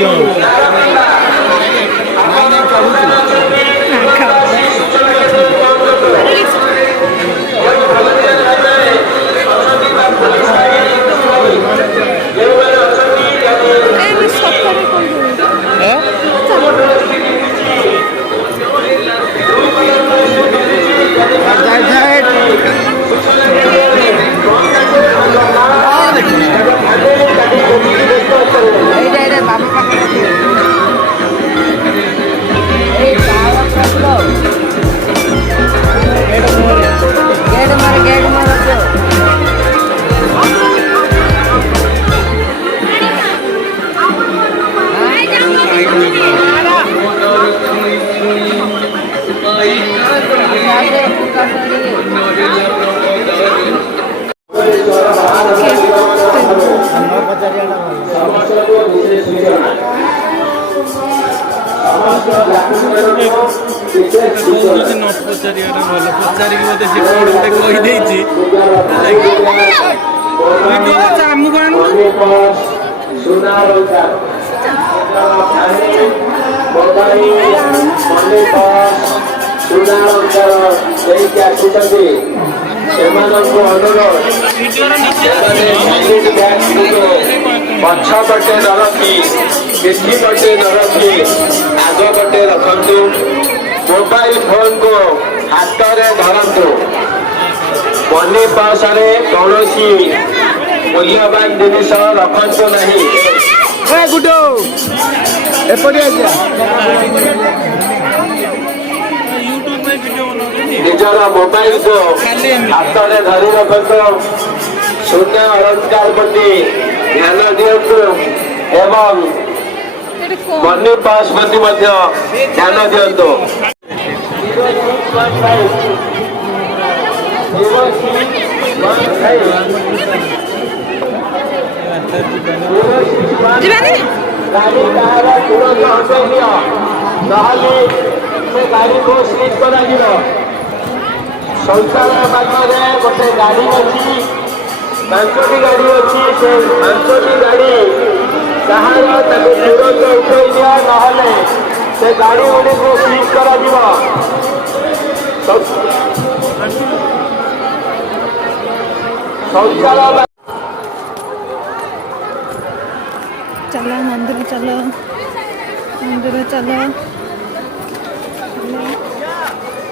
न पचार भल पचार मत सी कौन गोटे कहीदे आमको आण पछपटे न रखी पिठी पटे न रखी आग पटे रखु मोबाइल फोन को हाथ में धरतु मनी पर्स कौन मूल्यवान जिनिस रखु नहीं निजर मोबाइल को हाथ में धरी रखु शून्य अलंकार प्रति ध्यान दिंतु एवं मनी पास प्रति ध्यान दिंतु गाड़ी को स्लिप कर शौचालय पाखे गोटे गाड़ी अच्छी 5टी गाड़ी अच्छी से 5टी गाड़ी तुरंत उठे दिया ना से गाड़ी गुड़ी को स्लिप कर शौचालय चलो मंदिर चलो मंदिर चलो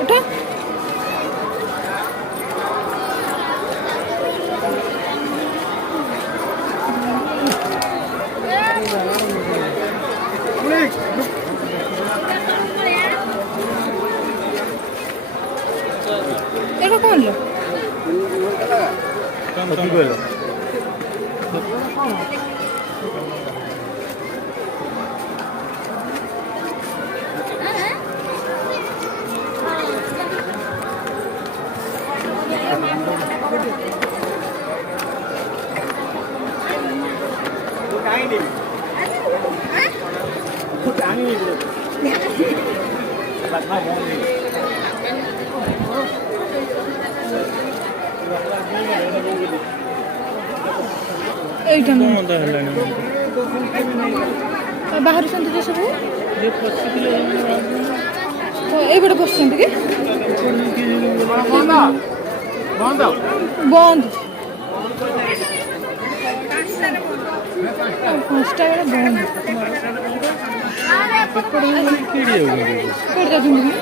उठो एटा कौन लो बाहर सब ये बस कि बंद 5टा बंद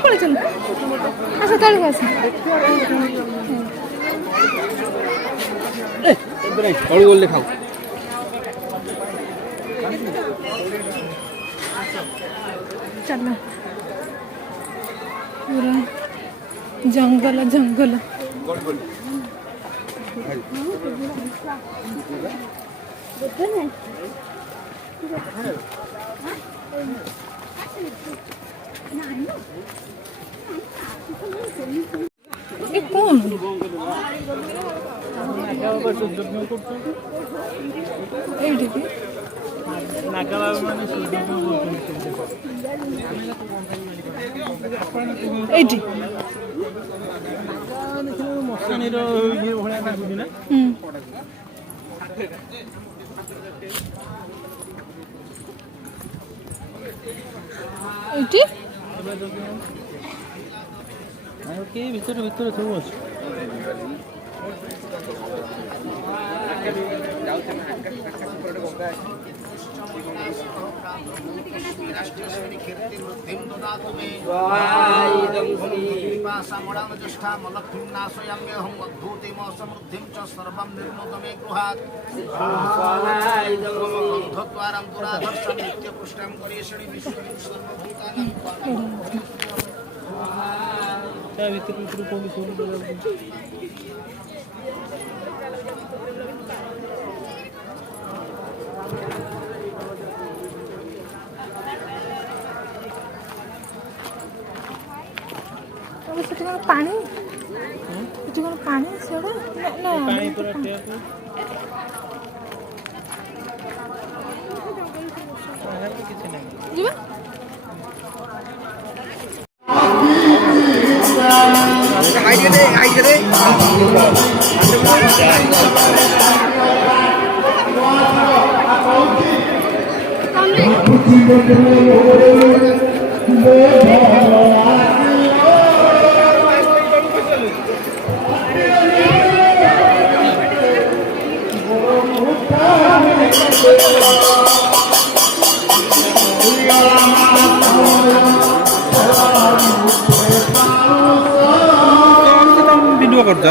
पड़े चल अच्छा तल आस बोल खाओ चल पूरा जंगल जंगल ये कौन एटी मशानी ଏଇଠି ଭିତରେ ଭିତରେ ସବୁ ଅଛି। ଭିତରେ କୋଉଠି ସବୁ ସେଠି କ'ଣ ପାଣି ସେଠି କ'ଣ ପାଣି ସେଗୁଡ଼ା ନା ପାଣି ପୁରା ଟ୍ୟାପ୍ କିଛି ନାହିଁ। ଯିବା ଭିଡ଼ିଓ କରୁଛ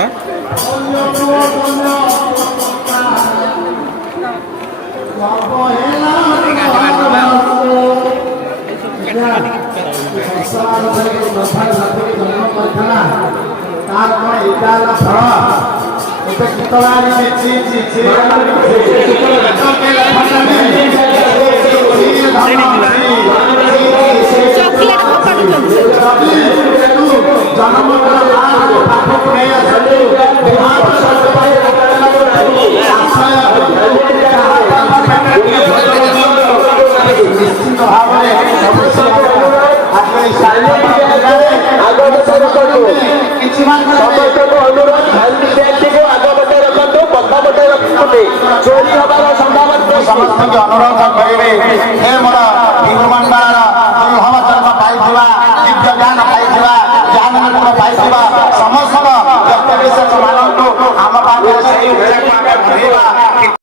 ଚକଲେଟ୍ ନିଶ୍ଚିତ ଭାବରେ ସମସ୍ତଙ୍କୁ ଅନୁରୋଧ ହେଲ୍ଥ ବ୍ୟାଗଟିକୁ ଆଗ ପଟେ ରଖନ୍ତୁ, ପଛ ପଟେ ରଖନ୍ତୁ, ଚୋରି ହେବାର ସମ୍ଭାବନା ସମସ୍ତଙ୍କୁ ଅନୁରୋଧ କରିବେ।